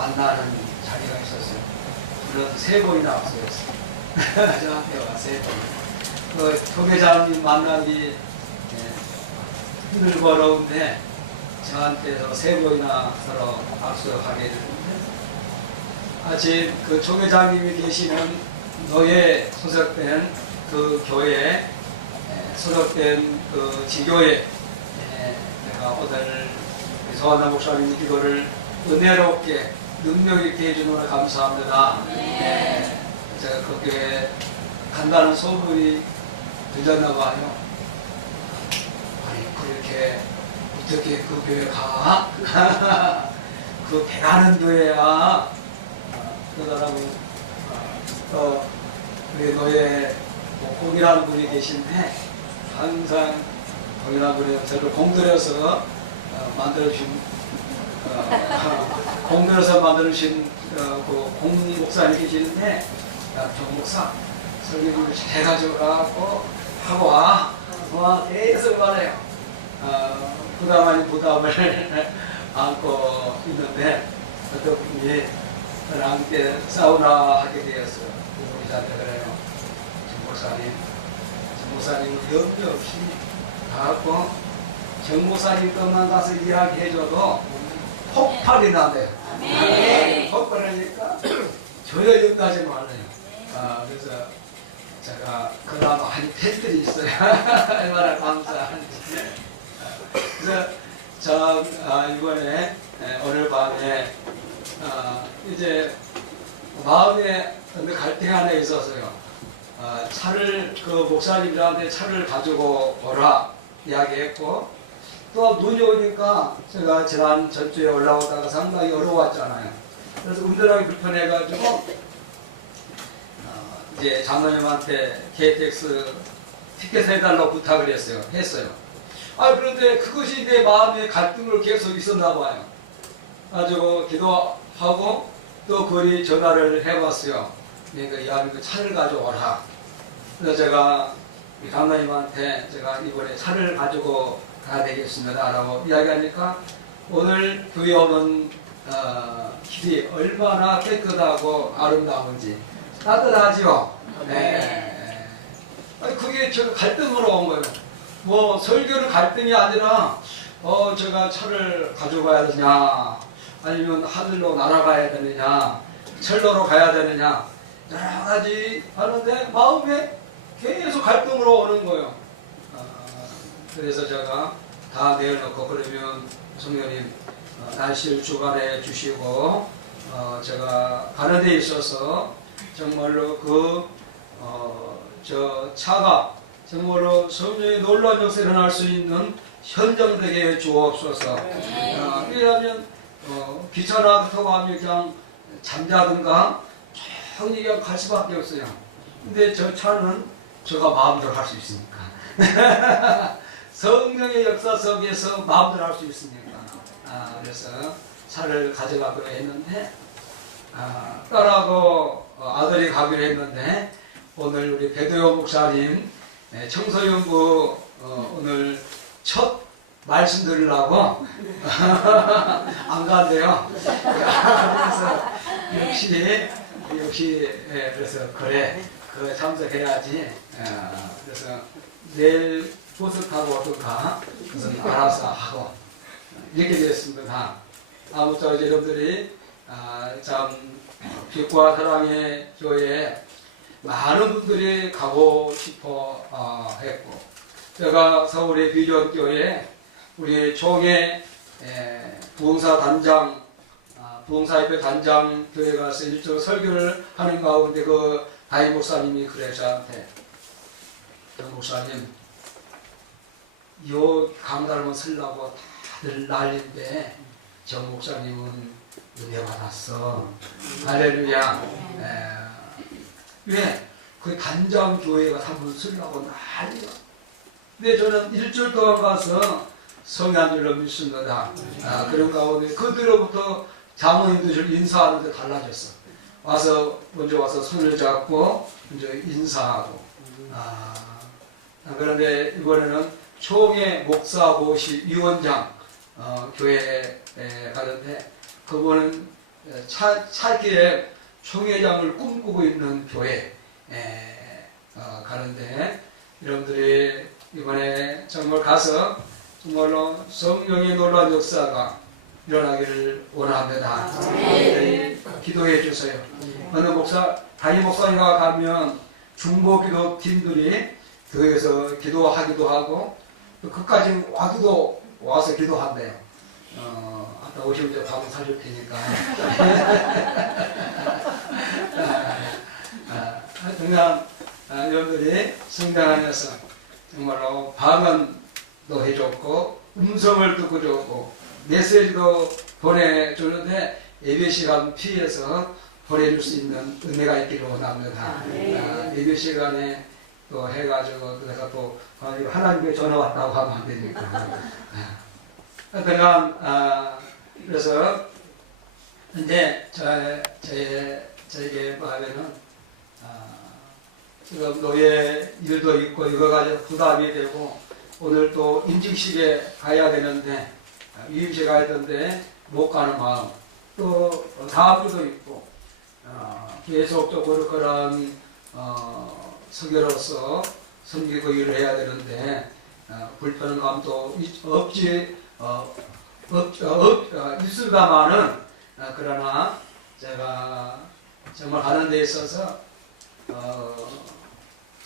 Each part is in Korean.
만나는 자리가 있었어요. 그런 3번이나 앞서였어요. 저한테 와 3번. 그 교계자님 만나기 힘들 어려운데 저한테서 3번이나 서로 악수하게 됐는데, 아직 그 조계장님이 계시는 노예 소속된 그 교회에 소속된 그 지교에 내가 오늘 소환나 목사님 기도를 은혜롭게 능력 있게 해주는 감사합니다. 제가 그 교회에 간다는 소문이 들렸나 봐요. 아니 그렇게 어떻게 그 교회 가? 그 대단한 교회야. 그러더라고. 또 우리 노예 공이라는 분이 계신데 항상 공이라는 분이 저를 공들여서 만들어주신 공들여서 만들어주신 그 공 목사님 계시는데, 야, 정 목사 설교를 해가지고 가고 하고 와 계속 말해요. 부담 아닌 부담을 안고 있는데 어떤 분이 저랑 함께 사우나 하게 되었어요. 우리 저한테 그래요. 정 목사님은 염려 없이 가고 정 목사님 것만 가서 이야기해줘도 폭발이 나네요. 폭발하니까 저희 여기까지 말해요. 그래서 제가 그나마 많이 팬들이 있어요. 얼마나 감사한지. 그래서 저 이번에 오늘 밤에 이제 마음에 갈등 하나 있어서요. 차를 그 목사님들한테 차를 가지고 오라 이야기했고, 또 눈이 오니까 제가 지난 전주에 올라오다가 상당히 어려웠잖아요. 그래서 운전하기 불편해가지고 이제 장로님한테 KTX 티켓 해달라고 부탁을 했어요. 그런데 그것이 내 마음의 갈등으로 계속 있었나 봐요. 가지고 기도하고 또 거리 전화를 해봤어요. 그러니까 이하면 차를 가져오라. 그래서 제가 장로님한테 제가 이번에 차를 가지고 가야 되겠습니다 라고 이야기하니까 오늘 교회 오는 길이 얼마나 깨끗하고 아름다운지 따뜻하지요. 네. 그게 제가 갈등으로 온 거예요. 뭐 설교는 갈등이 아니라 제가 차를 가져가야 되냐, 아니면 하늘로 날아가야 되느냐, 철로로 가야 되느냐, 여러 가지 하는데 마음에 계속 갈등으로 오는 거예요. 그래서 제가 다 내어놓고, 그러면 성령님 날씨를 주관해 주시고 제가 가는 데 있어서 정말로 저 차가 정말로 성령의 놀라운 역사가 일어날 수 있는 현장 되게 주옵소서. 왜냐하면 기차나 타고 하면 그냥 잠자든가 조용히 그냥 갈 수밖에 없어요. 근데 저 차는 제가 마음대로 할 수 있으니까. 성령의 역사 속에서 마음대로 할 수 있으니까. 그래서 차를 가져가기로 했는데, 딸하고 아들이 가기로 했는데, 오늘 우리 배도영 목사님 청소년부 오늘 첫 말씀 들으려고 안 간대요. 그래서 역시 그래서 그래 참석해야지. 그래서 내일 버스 타고 어떨까? 그래서 알아서 하고 이렇게 되었습니다. 아무튼 이제 여러분들이 참 빛과 사랑의 교회에 많은 분들이 가고 싶어 했고, 제가 서울의 비전교회 우리 총회 부흥사 단장, 부흥사협회 단장 교회 가서 일정 설교를 하는 가운데 그 다임 목사님이 그래 저한테, 정 목사님 요 강단을 쓰려고 다들 난리인데 정 목사님은 은혜 받았어. 할렐루야. 왜? 그 단장 교회가 한번 쓰려고 난리야. 근데 저는 일주일 동안 가서 성한 줄로 믿습니다. 그런 가운데 그들로부터 장로님들 인사하는데 달라졌어. 먼저 와서 손을 잡고 이제 인사하고. 그런데 이번에는 총회 목사 고시 위원장 교회에 가는데, 그분은 차기에 총회장을 꿈꾸고 있는 교회 가는데, 여러분들이 이번에 정말 가서 정말로 성령의 놀라운 역사가 일어나기를 원합니다. 기도해 주세요. 어느 담임 목사님과 가면 중보 기도 팀들이 교회에서 기도하기도 하고, 또 끝까지 와서 기도한대요. 아까 오시면 이제 밥은 사줄 테니까. 그냥 여러분들이 성당 안에서 정말로 방언도 해줬고, 음성을 듣고 줬고, 메시지도 보내주는데, 예배 시간 피해서 보내줄 수 있는 은혜가 있기를 원합니다. 예배 시간에 또 해가지고, 내가 또 하나님께 전화 왔다고 하면 안 되니까. 그래서, 이제, 저에게 하면은, 지금 노예 일도 있고, 이거 가지고 부담이 되고, 오늘 또 임직식에 가야 되는데, 유임식 가야 되는데, 못 가는 마음, 또 다음 주도 있고, 계속적으로 그런, 설교로서 섬기고 일을 해야 되는데, 불편감도 있을까마는, 그러나 제가 정말 하는 데 있어서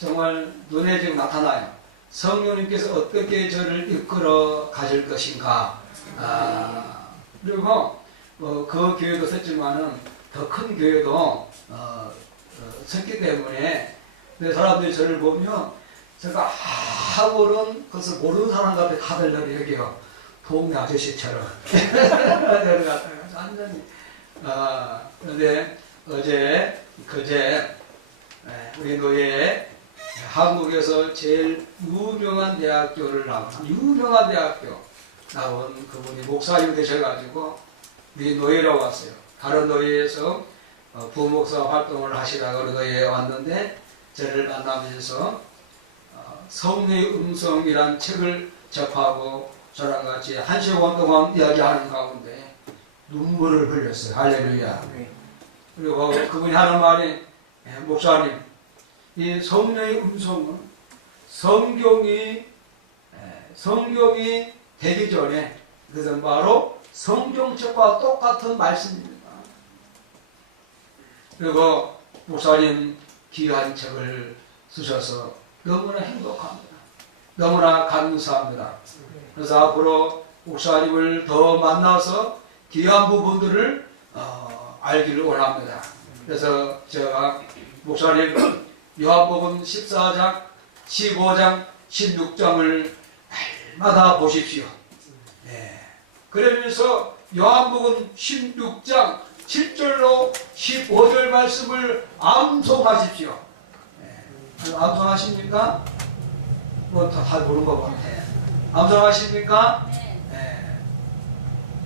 정말 눈에 지금 나타나요. 성령님께서 어떻게 저를 이끌어 가실 것인가. 그리고 그 교회도 섰지만은 더 큰 교회도 섰기 때문에, 사람들이 저를 보면 제가 아무런 것을 모르는 사람 같아 다들 저를 여기요. 동네 아저씨처럼. 완전히. 그런데 그제 우리 노예 한국에서 제일 유명한 대학교를 유명한 대학교 나온 그분이 목사님 되셔가지고 우리 노예로 왔어요. 다른 노예에서 부목사 활동을 하시다가 어느 노예에 왔는데, 저를 만나면서 성령의 음성이란 책을 접하고 저랑 같이 1시간 동안 이야기하는 가운데 눈물을 흘렸어요. 할렐루야. 그리고 그분이 하는 말이, 목사님, 이 성령의 음성은 성경이 되기 전에, 그것은 바로 성경책과 똑같은 말씀입니다. 그리고 목사님 귀한 책을 쓰셔서 너무나 행복합니다. 너무나 감사합니다. 그래서 앞으로 목사님을 더 만나서 귀한 부분들을 알기를 원합니다. 그래서 제가 목사님 요한복음 14장, 15장, 16장을 날마다 보십시오. 그러면서 요한복음 16장 7절로 15절 말씀을 암송하십시오. 암송하십니까? 뭐 다 모르는 거 같아. 암송하십니까?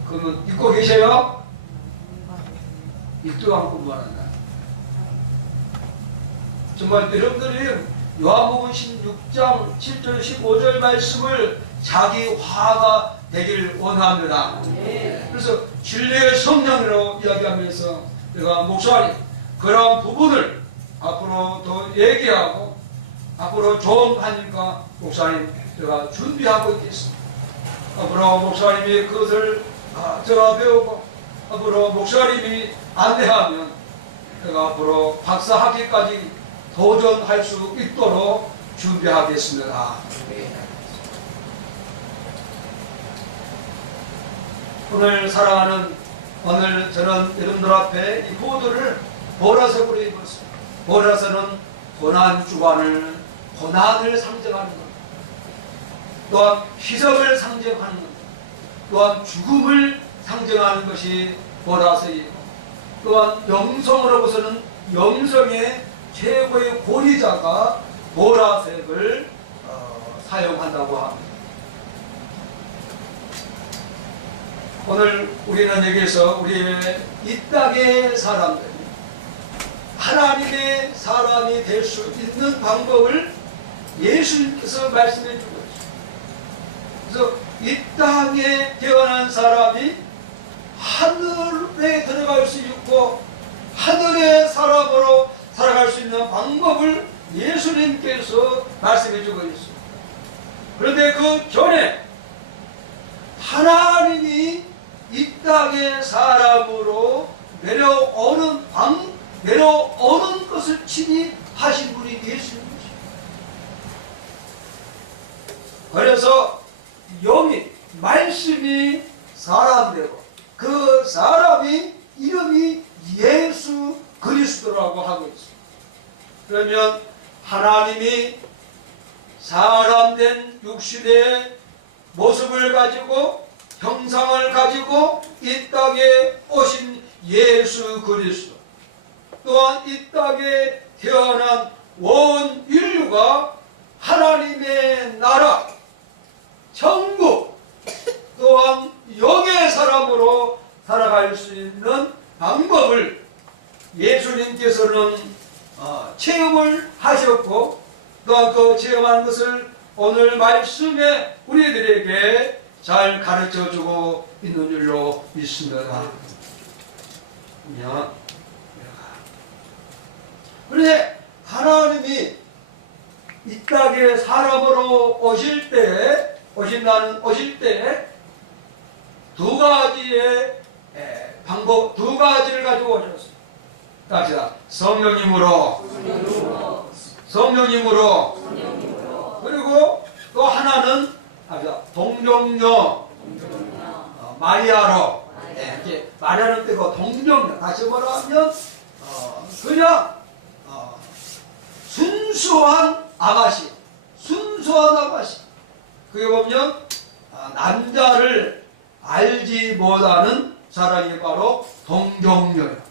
그러면 읽고 계세요? 읽도 않고 뭐한다. 정말 여러분들이 요한복음 16장 7절 15절 말씀을 자기 화가 되길 원합니다. 그래서 진리의 성령으로 이야기하면서 내가 목사님 그런 부분을 앞으로 더 얘기하고 앞으로 좀 하니까 목사님 제가 준비하고 있겠습니다. 앞으로 목사님이 그것을 제가 배우고 앞으로 목사님이 안내하면 제가 앞으로 박사학위까지 도전할 수 있도록 준비하겠습니다. 오늘 사랑하는 오늘 저는 여러분들 앞에 이 보도를 보라색으로 입었습니다. 보라색은 고난주간을 고난을 상징하는 것, 또한 희생을 상징하는 것, 또한 죽음을 상징하는 것이 보라색이고, 또한 영성으로부터는 영성의 최고의 권위자가 보라색을 사용한다고 합니다. 오늘 우리는 여기서 우리의 이 땅의 사람들, 하나님의 사람이 될 수 있는 방법을 예수님께서 말씀해 주고 있습니다. 그래서 이 땅에 태어난 사람이 하늘에 들어갈 수 있고 하늘의 사람으로 살아갈 수 있는 방법을 예수님께서 말씀해 주고 있습니다. 그런데 그 전에 하나님이 이 땅의 사람으로 내려오는 것을 친히 하신 분이 예수님이십니다. 그래서 영이 말씀이 사람 되고 그 사람이 이름이 예수 그리스도라고 하고 있습니다. 그러면 하나님이 사람된 육신의 모습을 가지고 형상을 가지고 이 땅에 오신 예수 그리스도, 또한 이 땅에 태어난 온 인류가 하나님의 나라, 천국, 또한 영의 사람으로 살아갈 수 있는 방법을 예수님께서는 체험을 하셨고, 또한 그 체험한 것을 오늘 말씀에 우리들에게 잘 가르쳐주고 있는 줄로 믿습니다. 그런데 하나님이 이 땅에 사람으로 오실 때 두 가지의 방법, 두 가지를 가지고 오셨습니다. 갑시다. 성령님으로, 그리고 또 하나는 동정녀, 마리아로. 이제 마리아는 빼고 동정녀. 다시 말하면 그냥 순수한 아가씨. 그게 보면 남자를 알지 못하는 사람이 바로 동정녀예요.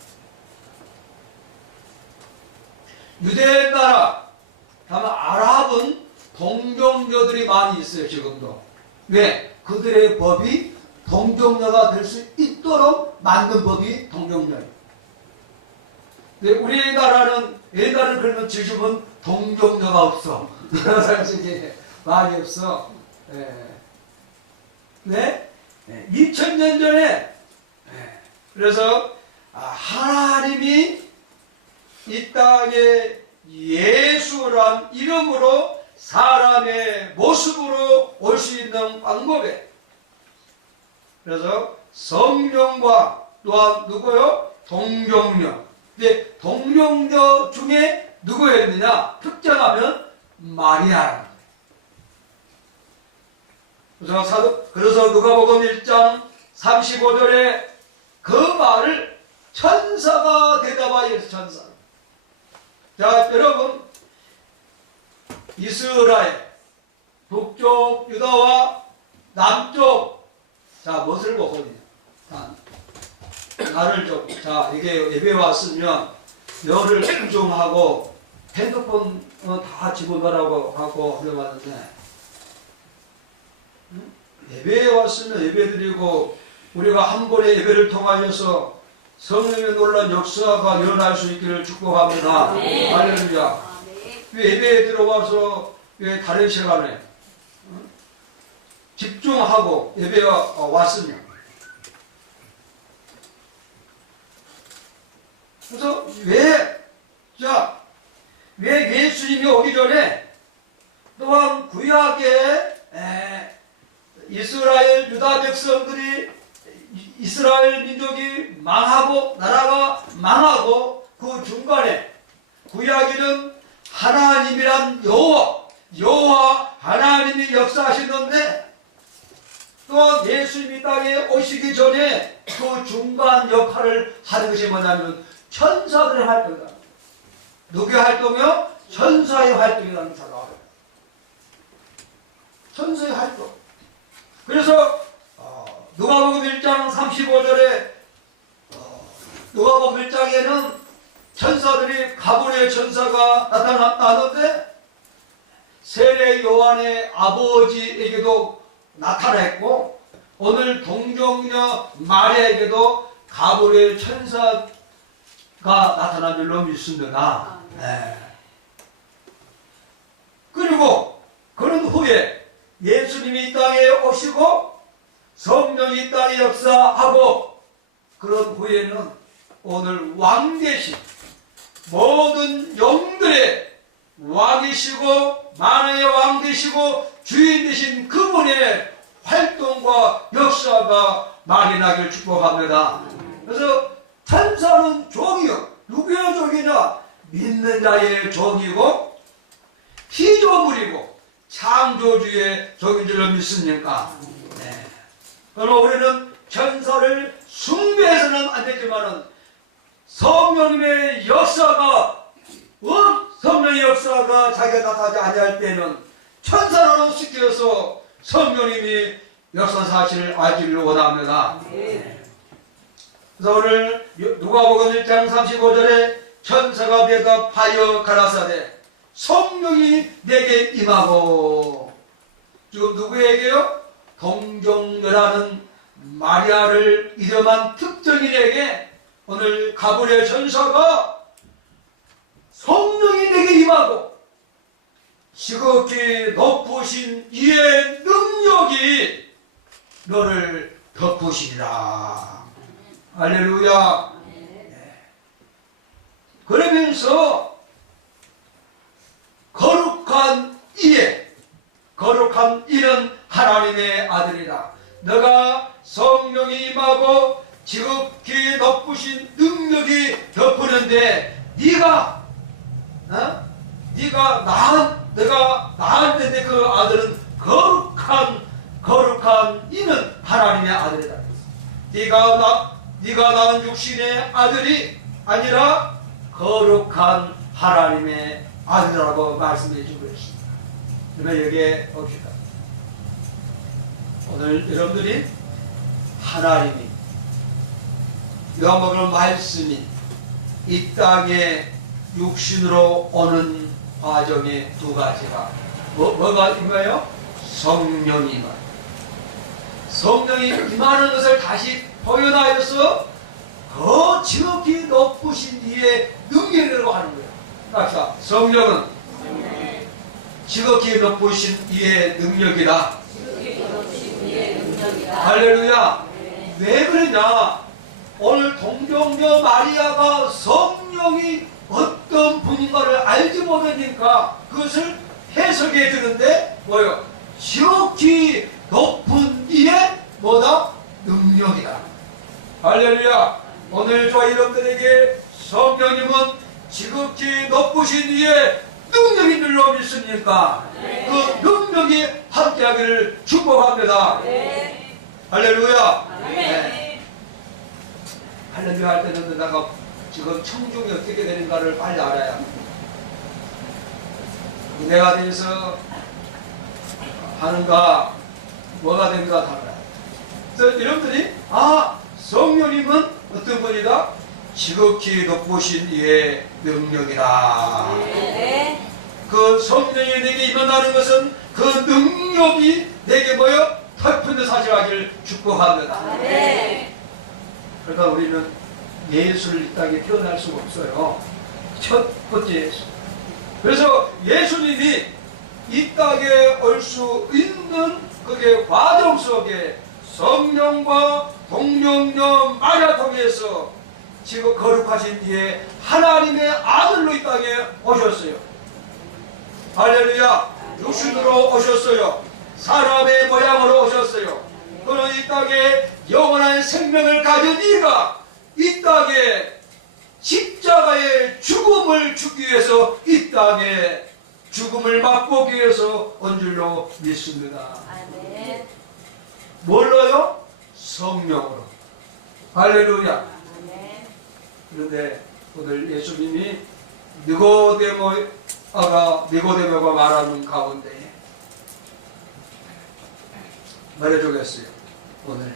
유대 나라, 다만 아랍은 동정녀들이 많이 있어요, 지금도. 왜? 그들의 법이 동정녀가 될 수 있도록 만든 법이 동정녀예요. 근데 우리나라는 옛날에 그러면 지금은 동정녀가 없어. 솔직히 많이 없어. 네? 2000년 전에 그래서 하나님이 이 땅에 예수란 이름으로 사람의 모습으로 올 수 있는 방법에, 그래서 성령과 또한 누구요? 동정녀. 근데 동정녀 중에 누구였느냐? 특정하면 마리아. 그래서 누가복음 1장 35절에 그 말을 천사가 대답하여 천사. 자, 여러분, 이스라엘 북쪽 유다와 남쪽, 자, 무엇을 보거든요? 나를 좀, 자, 이게 예배 왔으면 열을 집중하고 핸드폰 다 집어가라고 하고 그러는데, 예배에 왔으면 예배 드리고 우리가 한 번의 예배를 통하여서 성령의 놀란 역사가 일어날 수 있기를 축복합니다. 할렐루야. 왜 예배에 들어와서 왜 다른 시간에 집중하고 예배에 왔으면, 그래서 왜 예수님이 오기 전에 또한 구약에 이스라엘 유다 백성들이, 이스라엘 민족이 망하고 나라가 망하고 그 중간에 구약에는 하나님이란 여호와 하나님이 역사하시는데, 또한 예수님이 땅에 오시기 전에 그 중간 역할을 하는 것이 뭐냐면 천사들의 활동이다. 누구의 활동이요? 천사의 활동이라는 사람. 천사의 활동. 그래서 누가복음 1장 35절에 누가복음 1장에는 천사들이 가브리엘 천사가 나타났는데 세례 요한의 아버지에게도 나타났고, 오늘 동정녀 마리아에게도 가브리엘 천사가 나타난 줄로 믿습니다. 그리고 그런 후에 예수님이 이 땅에 오시고 성령이 이 땅에 역사하고 그런 후에는 오늘 왕 대신 모든 영들의 왕이시고 만왕의 왕 되시고 주인 되신 그분의 활동과 역사가 많이 나길 축복합니다. 그래서 천사는 종이요. 누구의 종이냐? 믿는 자의 종이고 피조물이고 창조주의 종인 줄로 믿습니까? 네. 그러나 우리는 천사를 숭배해서는 안 되지만은 성령님의 역사가 성령의 역사가 자기가 나타나지 아니할 때는 천사로 시켜서 성령님이 역사 사실을 알기를 원합니다. 그래서 오늘 누가복음 1장 35절에 천사가 대답하여 가라사대 성령이 내게 임하고, 지금 누구에게요? 동정녀라는 마리아를 이름한 특정인에게 오늘 가브리엘 천사가 성령이 내게 임하고 지극히 높으신 이의 능력이 너를 덮으시리라. 할렐루야. 네. 그러면서 거룩한 이는 하나님의 아들이다. 너가 성령이 임하고 지극히 높으신 능력이 덮으는데 내가 낳았는데 그 아들은 거룩한 이는 하나님의 아들이다. 네가 낳은 육신의 아들이 아니라 거룩한 하나님의 아들이라고 말씀해 주고 있습니다. 그러면 여기에 봅시다. 오늘 여러분들이 하나님이 요한복음 말씀이 이 땅에 육신으로 오는 과정의 두 가지가 뭐가 임해요? 성령이 임하는, 성령이 임하는 것을 다시 표현하여서 더 지극히 높으신 이의 능력이라고 하는 거예요. 자, 성령은 지극히 높으신 이의 능력이다. 할렐루야. 왜 그러냐? 오늘 동정녀 마리아가 성령이 어떤 분인가를 알지 못하니까 그것을 해석해 주는데 뭐요? 지극히 높은 이의 뭐다? 능력이다. 할렐루야. 오늘 저 여러분들에게 성령님은 지극히 높으신 이의 능력인 줄로 믿습니까? 네. 그 능력이 함께하기를 축복합니다. 네. 할렐루야. 네. 네. 할렐루야 할 때는 내가 지금 청중이 어떻게 되는가를 빨리 알아야 합니다. 은혜가 돼서 하는가 뭐가 되는가 달라요. 그래서 여러분들이 성령님은 어떤 분이다? 지극히 높으신 이의 능력이다. 네. 그 성령이 내게 임한다는 것은 그 능력이 내게 뭐요? 덮는 사실하기를 축복합니다. 네. 그러니까 우리는 예수를 이 땅에 태어날 수가 없어요. 첫 번째 예수. 그래서 예수님이 이 땅에 올 수 있는 그게 과정 속에 성령과 동정녀 마리아 통해서 지금 거룩하신 이에 하나님의 아들로 이 땅에 오셨어요. 할렐루야. 육신으로 오셨어요. 사람의 모양으로 오셨어요. 그는 이 땅에 영원한 생명을 가진 이가 이 땅에 십자가의 죽음을 주기 위해서 이 땅에 죽음을 맛보기 위해서 온 줄로 믿습니다. 아멘. 뭘로요? 성령으로. 할렐루야. 아멘. 그런데 오늘 예수님이 니고데모가 말하는 가운데 말해주겠어요. 오늘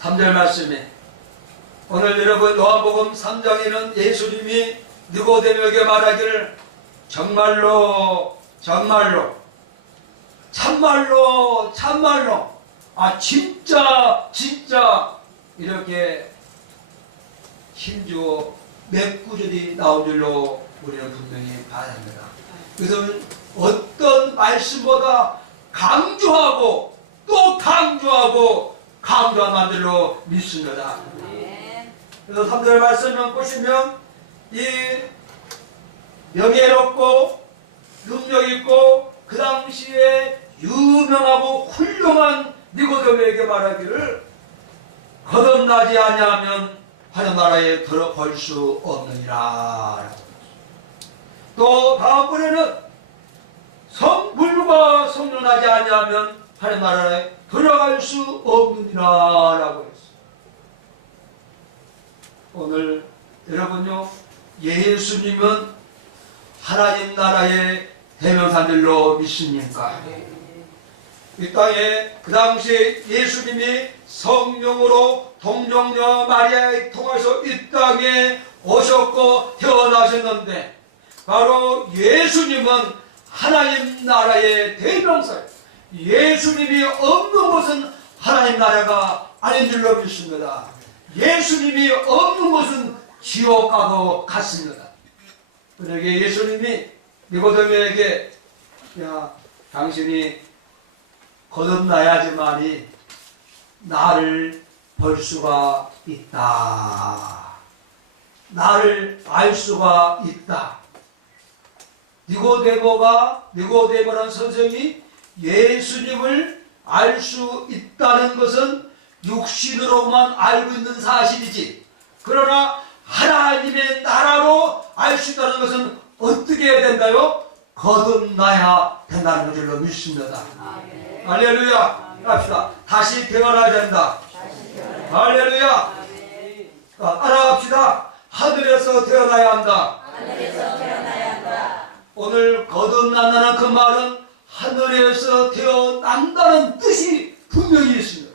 3절 말씀에 오늘 여러분 요한복음 3장에는 예수님이 니고데모에게 말하기를 정말로 참말로 진짜 이렇게 힘주어 몇 구절이 나온 줄로 우리는 분명히 봐야 합니다. 그래서 어떤 말씀보다 강조하고 또 강조하고 강조한 만들로 믿습니다. 그래서 3절 말씀을 보시면 이 명예롭고 능력있고 그 당시에 유명하고 훌륭한 니고데모에게 말하기를 거듭나지 아니하면 하나님 나라에 들어갈 수 없느니라. 또 다음번에는 물과 성령 나지 아니하면 하나님 나라에 들어갈 수 없느니라 라고 했어요. 오늘 여러분요, 예수님은 하나님 나라의 대명사들로 믿습니까? 이 땅에 그 당시에 예수님이 성령으로 동정녀 마리아에 통해서 이 땅에 오셨고 태어나셨는데 바로 예수님은 하나님 나라의 대명사예요. 예수님이 없는 것은 하나님 나라가 아닌 줄로 믿습니다. 예수님이 없는 것은 지옥하고 같습니다. 그러게 예수님이 니고데모에게 야, 당신이 거듭나야지만이 나를 볼 수가 있다. 나를 알 수가 있다. 니고데모라는 선생이 예수님을 알 수 있다는 것은 육신으로만 알고 있는 사실이지, 그러나 하나님의 나라로 알 수 있다는 것은 어떻게 해야 된다요? 거듭나야 된다는 것을 믿습니다. 할렐루야. 갑시다. 다시 태어나야 된다. 할렐루야. 따라갑시다. 하늘에서 태어나야 한다. 오늘 거듭난다는 그 말은 하늘에서 태어난다는 뜻이 분명히 있습니다.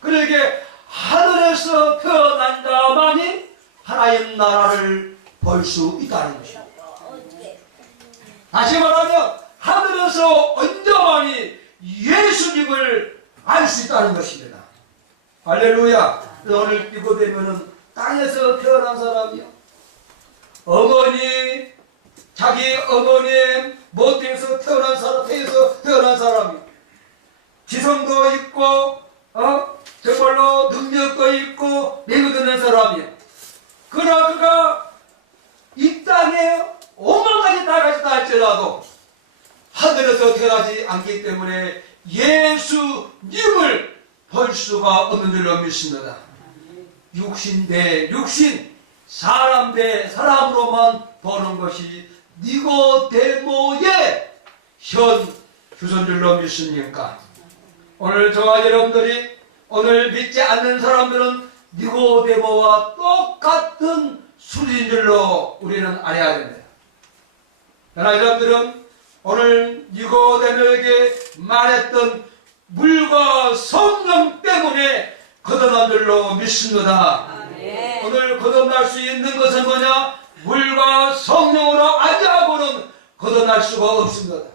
그러기에 하늘에서 태어난 자만이 하나님 나라를 볼 수 있다는 것입니다. 다시 말하면 하늘에서 언제만이 예수님을 알 수 있다는 것입니다. 할렐루야. 오늘 니고데모는 땅에서 태어난 사람이요, 자기 어머니의 모태에서 태어난 사람이요, 지성도 있고 정말로 능력도 있고 매국도 된 사람이에요. 그러나 그가 이 땅에 오만까지 나가시다 할지라도 하늘에서 태어나지 않기 때문에 예수님을 볼 수가 없는 줄로 믿습니다. 육신 대 육신, 사람 대 사람으로만 보는 것이 니고데모의 현 주소인 줄로 믿습니까? 오늘 저와 여러분들이 오늘 믿지 않는 사람들은 니고데모와 똑같은 수준인 줄로 우리는 알아야 됩니다. 그러나 여러분들은 오늘 니고데모에게 말했던 물과 성령 때문에 거듭난 줄로 믿습니다. 오늘 거듭날 수 있는 것은 뭐냐? 물과 성령으로 아니하고는 거듭날 수가 없습니다.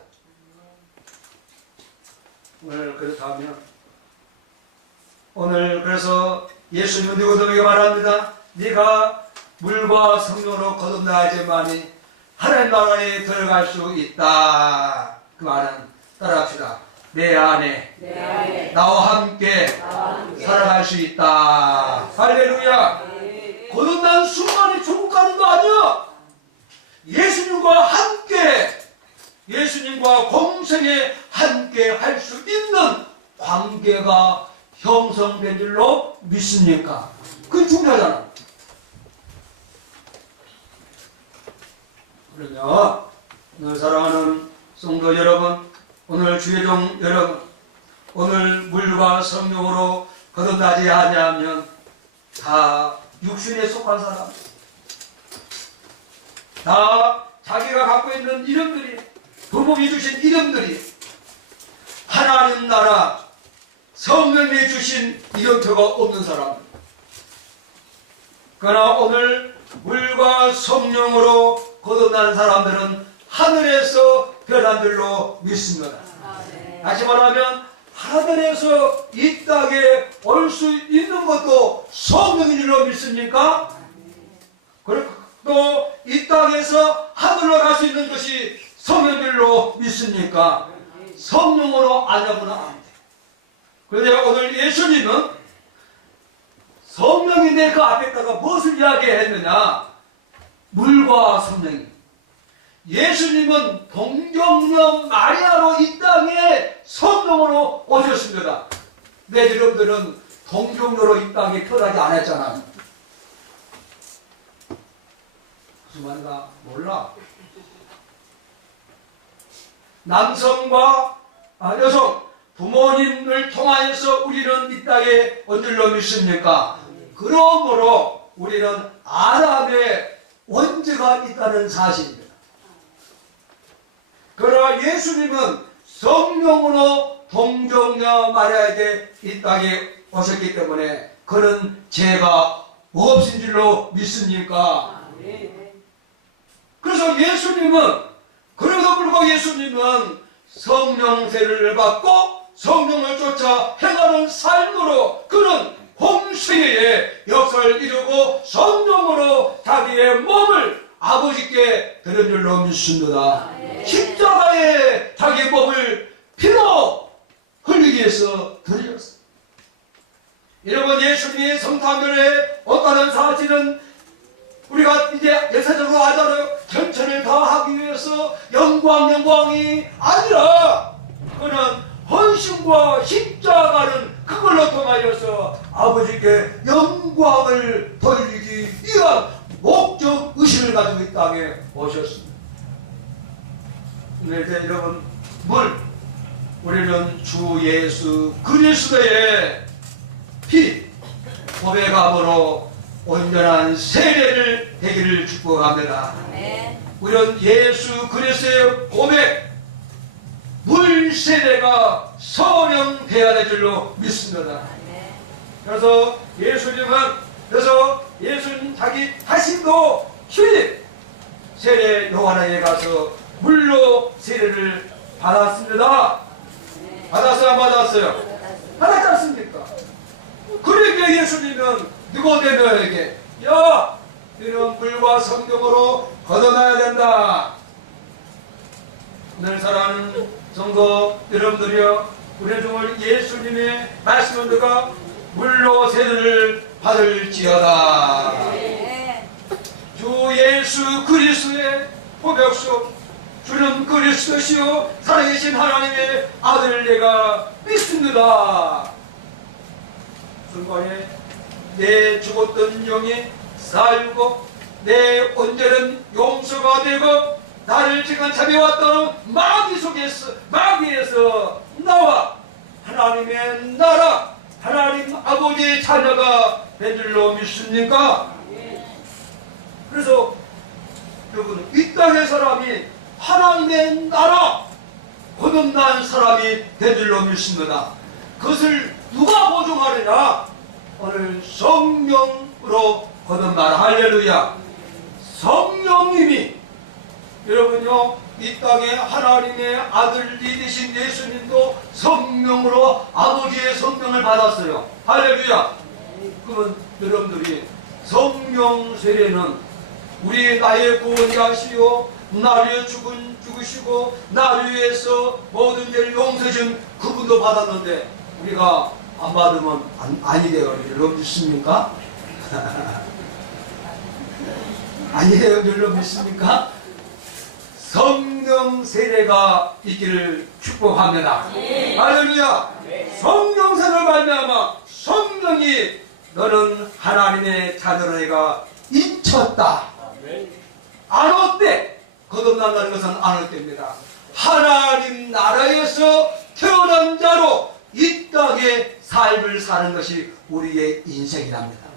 오늘 그렇다면 오늘 그래서 예수님은 니고데모에게 말합니다. 네가 물과 성령으로 거듭나야지만이 하나님 나라에 들어갈 수 있다. 그 말은 따라합시다. 내 안에 나와 함께 살아갈 수 있다. 할렐루야. 거듭난 순간이 천국 가는 거 아니야. 예수님과 함께, 예수님과 공생에 함께 할 수 있는 관계가 형성된 줄로 믿습니까? 그게 중요하잖아. 그러면 오늘 사랑하는 성도 여러분, 오늘 주의 종 여러분, 오늘 물과 성령으로 거듭나지 아니하면 다 육신에 속한 사람, 다 자기가 갖고 있는 이름들이, 부모님이 주신 이름들이 하나님 나라 성령이 주신 이름표가 없는 사람. 그러나 오늘 물과 성령으로 거듭난 사람들은 하늘에서 변한 줄로 믿습니다. 다시 말하면 하늘에서 이 땅에 올 수 있는 것도 성령인 줄로 믿습니까? 또 이 땅에서 하늘로 갈 수 있는 것이 성령인 줄로 믿습니까? 성령으로 아니하고는 안 돼. 그런데 오늘 예수님은 성령인데 그 앞에다가 무엇을 이야기했느냐? 물과 성령. 예수님은 동정녀 마리아로 이 땅에 성령으로 오셨습니다. 내 여러분들은 동정녀로 이 땅에 태어나지 않았잖아. 무슨 말인가 몰라. 남성과 여성 부모님을 통하여서 우리는 이 땅에 온 줄로 믿습니까? 그러므로 우리는 아담의 원죄가 있다는 사실입니다. 그러나 예수님은 성령으로 동정녀 마리아에게 이 땅에 오셨기 때문에 그는 죄가 없은 줄로 믿습니까? 그래서 그래서 불구하고 예수님은 성령 세례를 받고 성령을 쫓아 행하는 삶으로 그는 홍수의 역사를 이루고 성령으로 자기의 몸을 아버지께 드린 줄로 믿습니다. 십자가에 자기 몸을 피로 흘리기 위해서 드렸습니다. 여러분, 예수님이 성탄절에 왔다는 사실은 우리가 이제 예사적으로 하잖아요. 전체를 다 하기 위해서 영광이 아니라 그는 헌신과 십자가는 그걸로 통하여서 아버지께 영광을 돌리기 위한 목적 의식을 가지고 이 땅에 오셨습니다. 그런데 여러분, 우리는 주 예수 그리스도의 피 고백함으로 온전한 세례를 되기를 축복합니다. 우리는 예수 그리스도의 고백, 물 세례가 성령되어야 될 줄로 믿습니다. 그래서 예수님 자기 자신도 휴일 세례 요한에게 가서 물로 세례를 받았습니다. 받았어요, 안 받았어요? 받았지 않습니까? 그러기에 예수님은 니고데모에게 야, 너는 물과 성경으로 걷어놔야 된다. 오늘 사랑하는 성도 여러분들이여, 우리 정말 예수님의 말씀을 듣고 물로 세례를 받을지어다. 주 예수 그리스도의 고백소, 주는 그리스도시요 살아계신 하나님의 아들 내가 믿습니다. 순간에 내 죽었던 영이 살고 내 언제는 용서가 되고 나를 지금 잡아왔던 마귀에서 나와 하나님의 나라, 하나님 아버지의 자녀가 된 줄로 믿습니까? 그래서 여러분, 이 땅의 사람이 하나님의 나라 거듭난 사람이 된 줄로 믿습니다. 그것을 누가 보증하느냐? 오늘 성령으로 거듭나라. 할렐루야. 성령님이, 여러분요, 이 땅에 하나님의 아들이 되신 예수님도 성령으로 아버지의 성령을 받았어요. 할렐루야. 그러면 여러분들이 성령 세례는 우리 나의 구원자시요 나를 위해 죽으시고 나를 위해서 모든 죄를 용서해 준 그분도 받았는데 우리가 안 받으면 아니 돼요. 여러분 믿습니까? 아니에요. 여러분 믿습니까? 성령 세례가 있기를 축복합니다. 할렐루야. 성령 세례를 말미암아 성령이 너는 하나님의 자녀로 내가 인쳤다. 안 어때? 거듭난다는 것은 안 어때입니다. 하나님 나라에서 태어난 자로 이 땅에 삶을 사는 것이 우리의 인생이랍니다.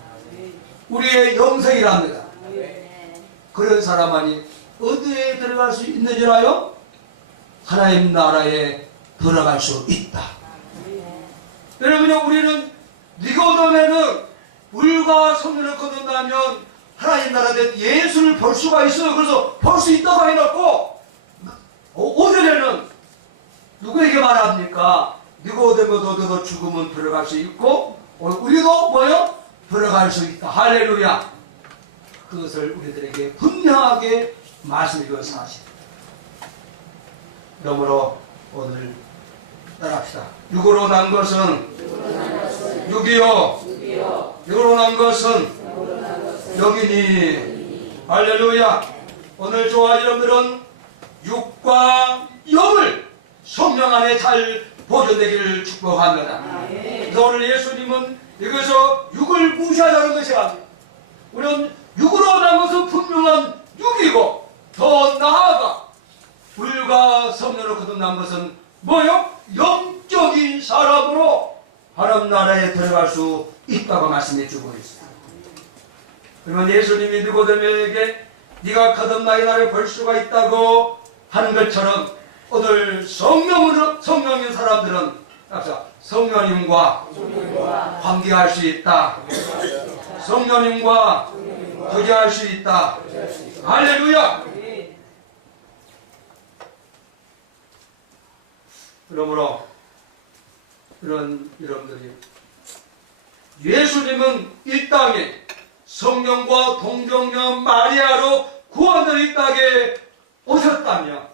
우리의 영생이랍니다. 그런 사람만이 어디에 들어갈 수 있는 줄 알아요? 하나님 나라에 들어갈 수 있다. 여러분요, 우리는 니고데모는 물과 성령을 거듭나면 하나님 나라에 대한 예수를 볼 수가 있어요. 그래서 볼 수 있다고 해놓고 오전에는 누구에게 말합니까? 니고데모도 죽으면 들어갈 수 있고 우리도 뭐요? 들어갈 수 있다. 할렐루야. 그것을 우리들에게 분명하게 말씀해 준 사실입니다. 그러므로 오늘 따라합시다. 육으로 난 것은 육이요 영으로 난 것은 영이니. 할렐루야. 오늘 저와 여러분들은 육과 영을 성령 안에 잘 보존되기를 축복합니다. 그래서 오늘 예수님은 여기서 육을 무시하자는 것이 아니에요. 우리는 육으로 난 것은 분명한 육이고, 더 나아가 불과 성령으로 거듭난 것은 뭐요? 영적인 사람으로 하나님 나라에 들어갈 수 있다고 말씀해 주고 있어요. 그러면 예수님이 니고데모에게 네가 거듭나의 날에 볼 수가 있다고 하는 것처럼 오늘 성령인 사람들은 성령님과 관계할 수 있다. 성령님과 교제할 수 있다. 할렐루야. 그러므로 그런 여러분들이 예수님은 이 땅에 성령과 동정녀 마리아로 구원을 이 땅에 오셨다며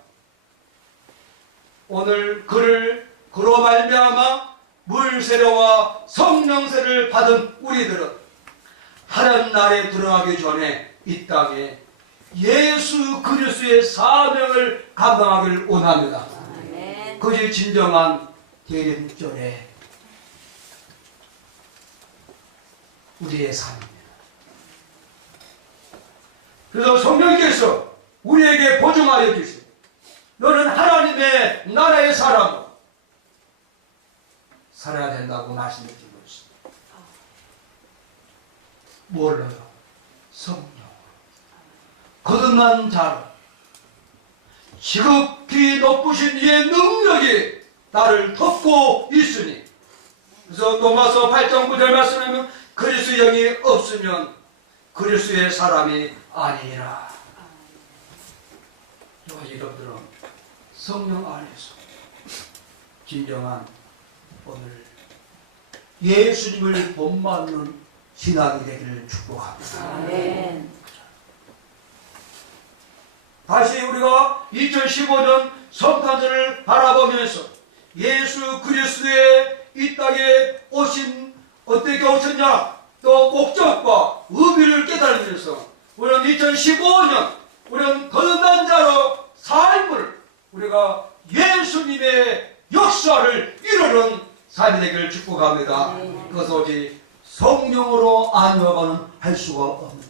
오늘 그로 말미암아 물세례와 성령세를 받은 우리들은 하나님 나라에 들어가기 전에 이 땅에 예수 그리스도의 사명을 감당하기를 원합니다. 그것이 진정한 대림절의 우리의 삶입니다. 그래서 성령께서 우리에게 보증하여 주시오. 너는 하나님의 나라의 사람으로 살아야 된다고 말씀해 주고 있습니다. 뭘로요? 성령. 거듭난 자로 지극히 높으신 이의 능력이 나를 덮고 있으니. 그래서 로마서 8장 9절 말씀하면 그리스도의 영이 없으면 그리스도의 사람이 아니라. 여러분들은 성령 안에서 진정한 오늘 예수님을 본받는 신앙이 되기를 축복합니다. 아멘. 다시 우리가 2015년 성탄절을 바라보면서 예수 그리스도의 이 땅에 오신 어떻게 오셨냐 또 목적과 의미를 깨달으면서 우리는 2015년 우리는 거듭난 자로 삶을 우리가 예수님의 역사를 이루는 삶이 되기를 축복합니다. 그것은 오직 성령으로 아니어가는 할 수가 없습니다.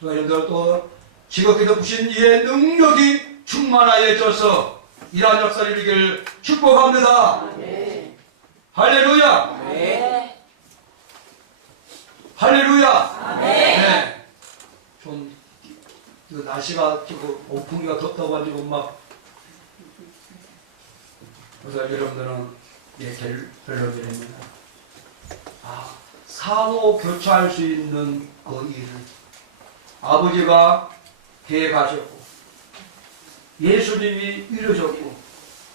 또 여러분들 또 지극히 높으신 이의 능력이 충만하여져서 이러한 역사를 이루기를 축복합니다. 할렐루야. 할렐루야. 네. 좀 날씨가 온풍기가 덥다고 가지고 막 그래서 여러분들은 결론입니다. 상호 교차할 수 있는 그 일을 아버지가 계획하셨고 예수님이 이루셨고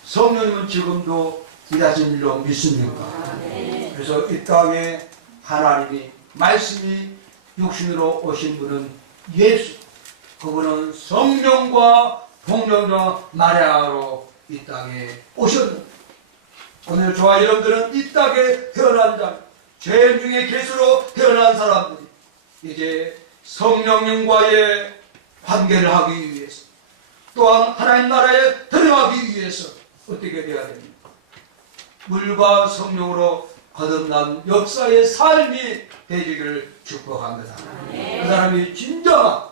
성령님은 지금도 일하신 일로 믿습니까? 그래서 이 땅에 하나님이 말씀이 육신으로 오신 분은 예수, 그분은 성령과 동령과 마리아로 이 땅에 오셨는데 오늘 저와 여러분들은 이 땅에 태어난 자, 죄인 중에 개수로 태어난 사람들이 이제 성령님과의 관계를 하기 위해서 또한 하나님 나라에 들어가기 위해서 어떻게 돼야 됩니까? 물과 성령으로 거듭난 역사의 삶이 되기를 축복합니다. 그 사람이 진정한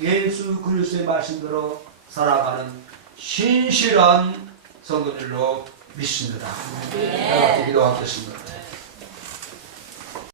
예수 그리스도의 말씀대로 살아가는 신실한 성도들로 믿습니다. 다 같이 기도하겠습니다.